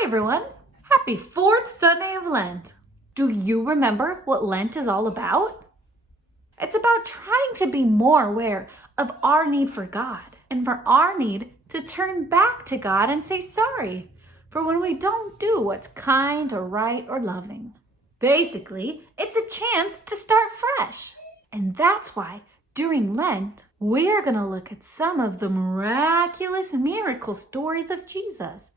Hi everyone! Happy 4th Sunday of Lent! Do you remember what Lent is all about? It's about trying to be more aware of our need for God and for our need to turn back to God and say sorry for when we don't do what's kind or right or loving. Basically, it's a chance to start fresh. And that's why during Lent, we're going to look at some of the miraculous miracle stories of Jesus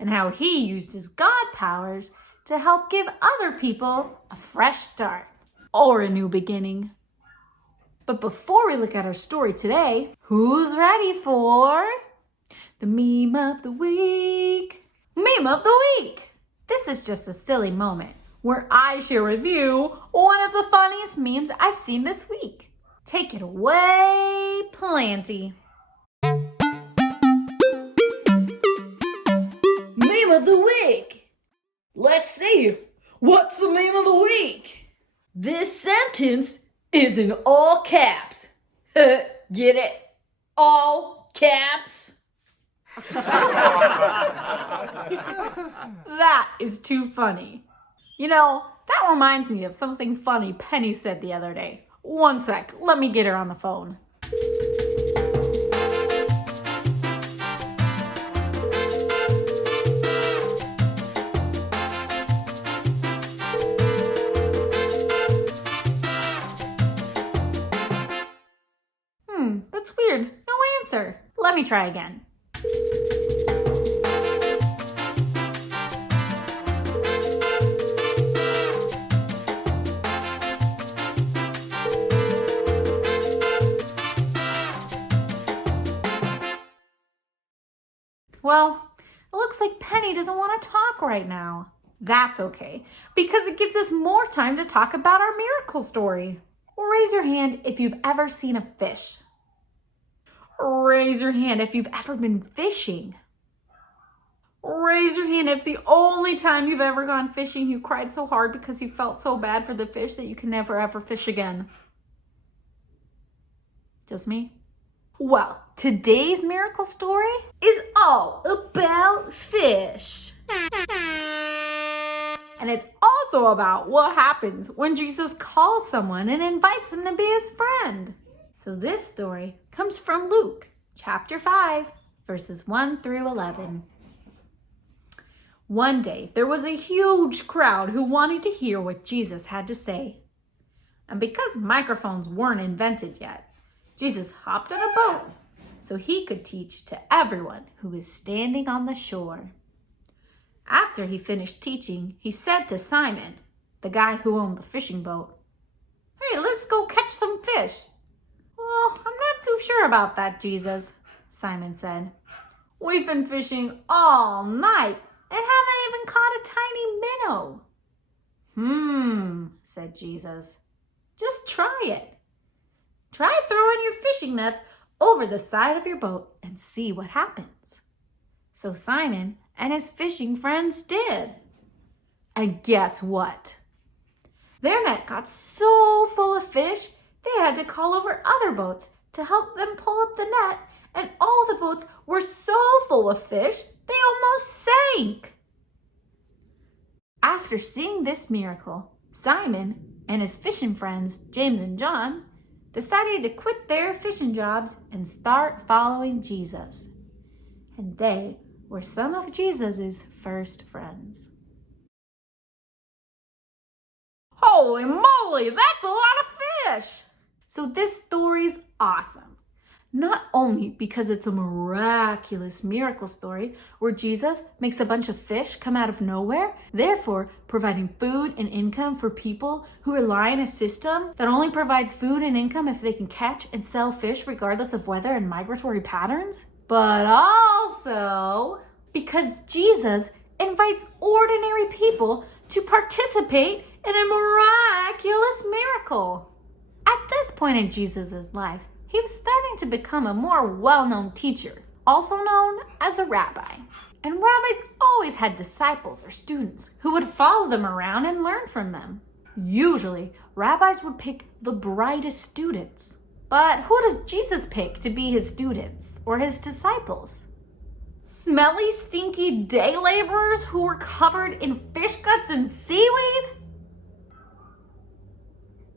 and how he used his God powers to help give other people a fresh start or a new beginning. But before we look at our story today, who's ready for the meme of the week? Meme of the week! This is just a silly moment where I share with you one of the funniest memes I've seen this week. Take it away, Planty. Meme of the week. Let's see. What's the meme of the week? This sentence is in all caps. Get it? All caps. That is too funny. You know, that reminds me of something funny Penny said the other day. One sec, let me get her on the phone. That's weird. No answer. Let me try again. Well, it looks like Penny doesn't want to talk right now. That's okay, because it gives us more time to talk about our miracle story. Raise your hand if you've ever seen a fish. Raise your hand if you've ever been fishing. Raise your hand if the only time you've ever gone fishing you cried so hard because you felt so bad for the fish that you can never ever fish again. Just me? Well, today's miracle story is all about fish. And it's also about what happens when Jesus calls someone and invites them to be his friend. So this story comes from Luke, chapter 5, verses 1 through 11. One day, there was a huge crowd who wanted to hear what Jesus had to say. And because microphones weren't invented yet, Jesus hopped on a boat so he could teach to everyone who was standing on the shore. After he finished teaching, he said to Simon, the guy who owned the fishing boat, "Hey, let's go catch some fish." "Well, I'm not too sure about that, Jesus," Simon said. "We've been fishing all night and haven't even caught a tiny minnow." Said Jesus. "Just try it. Try throwing your fishing nets over the side of your boat and see what happens." So Simon and his fishing friends did. And guess what? Their net got so full of fish, they had to call over other boats to help them pull up the net, and all the boats were so full of fish, they almost sank. After seeing this miracle, Simon and his fishing friends, James and John, decided to quit their fishing jobs and start following Jesus. And they were some of Jesus's first friends. Holy moly, that's a lot of fish! So this story's awesome. Not only because it's a miraculous miracle story where Jesus makes a bunch of fish come out of nowhere, therefore providing food and income for people who rely on a system that only provides food and income if they can catch and sell fish regardless of weather and migratory patterns, but also because Jesus invites ordinary people to participate in a miraculous miracle. At this point in Jesus' life, he was starting to become a more well-known teacher, also known as a rabbi. And rabbis always had disciples or students who would follow them around and learn from them. Usually, rabbis would pick the brightest students. But who does Jesus pick to be his students or his disciples? Smelly, stinky day laborers who were covered in fish guts and seaweed?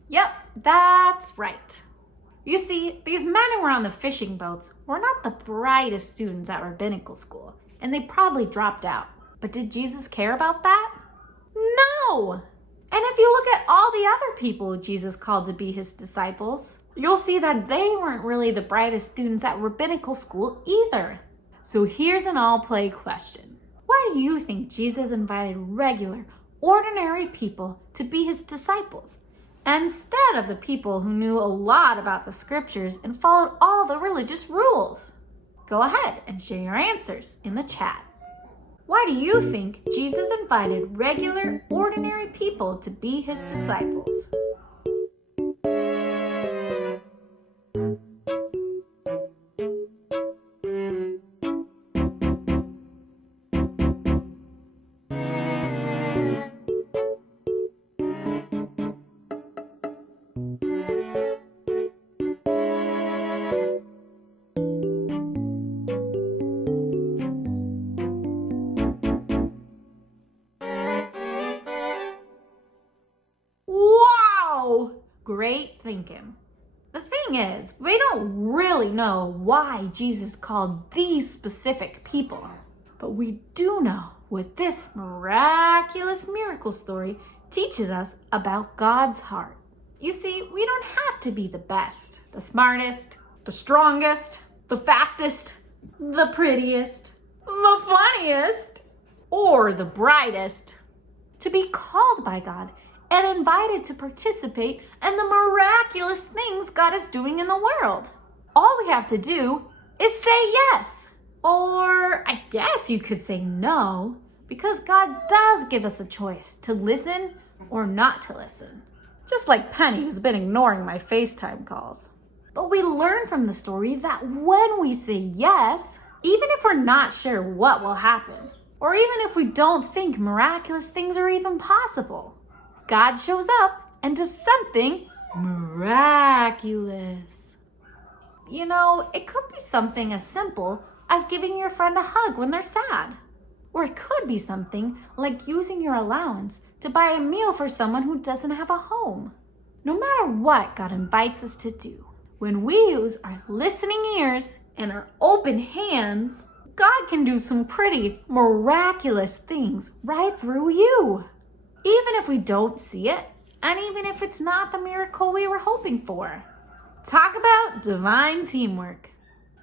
Yep, that's right. You see, these men who were on the fishing boats were not the brightest students at rabbinical school, and they probably dropped out. But did Jesus care about that? No! And if you look at all the other people Jesus called to be his disciples, you'll see that they weren't really the brightest students at rabbinical school either. So here's an all-play question. Why do you think Jesus invited regular, ordinary people to be his disciples, instead of the people who knew a lot about the scriptures and followed all the religious rules? Go ahead and share your answers in the chat. Why do you think Jesus invited regular, ordinary people to be his disciples? Great thinking. The thing is, we don't really know why Jesus called these specific people, but we do know what this miraculous miracle story teaches us about God's heart. You see, we don't have to be the best, the smartest, the strongest, the fastest, the prettiest, the funniest, or the brightest to be called by God and invited to participate in the miraculous things God is doing in the world. All we have to do is say yes. Or I guess you could say no, because God does give us a choice to listen or not to listen. Just like Penny, who's been ignoring my FaceTime calls. But we learn from the story that when we say yes, even if we're not sure what will happen, or even if we don't think miraculous things are even possible, God shows up and does something miraculous. You know, it could be something as simple as giving your friend a hug when they're sad. Or it could be something like using your allowance to buy a meal for someone who doesn't have a home. No matter what God invites us to do, when we use our listening ears and our open hands, God can do some pretty miraculous things right through you. Even if we don't see it, and even if it's not the miracle we were hoping for. Talk about divine teamwork.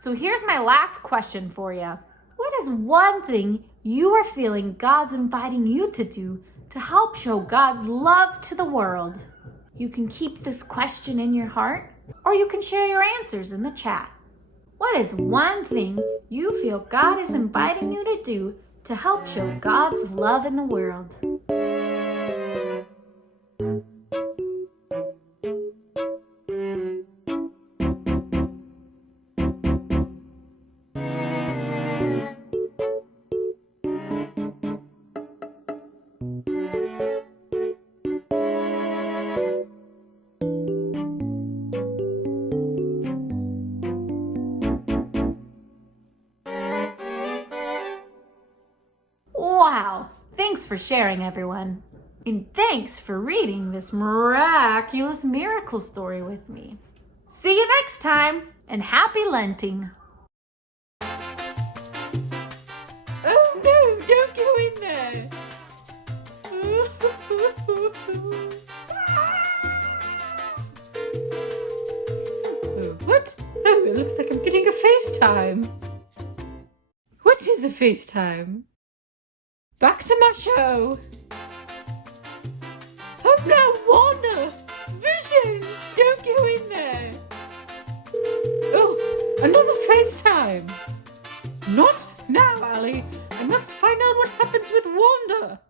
So here's my last question for you. What is one thing you are feeling God's inviting you to do to help show God's love to the world? You can keep this question in your heart, or you can share your answers in the chat. What is one thing you feel God is inviting you to do to help show God's love in the world? Wow, thanks for sharing, everyone. And thanks for reading this miraculous miracle story with me. See you next time, and happy Lenting. Oh no, don't go in there. What? Oh, it looks like I'm getting a FaceTime. What is a FaceTime? Back to my show. Oh no, Wanda! Vision! Don't go in there! Oh, another FaceTime! Not now, Ali! I must find out what happens with Wanda!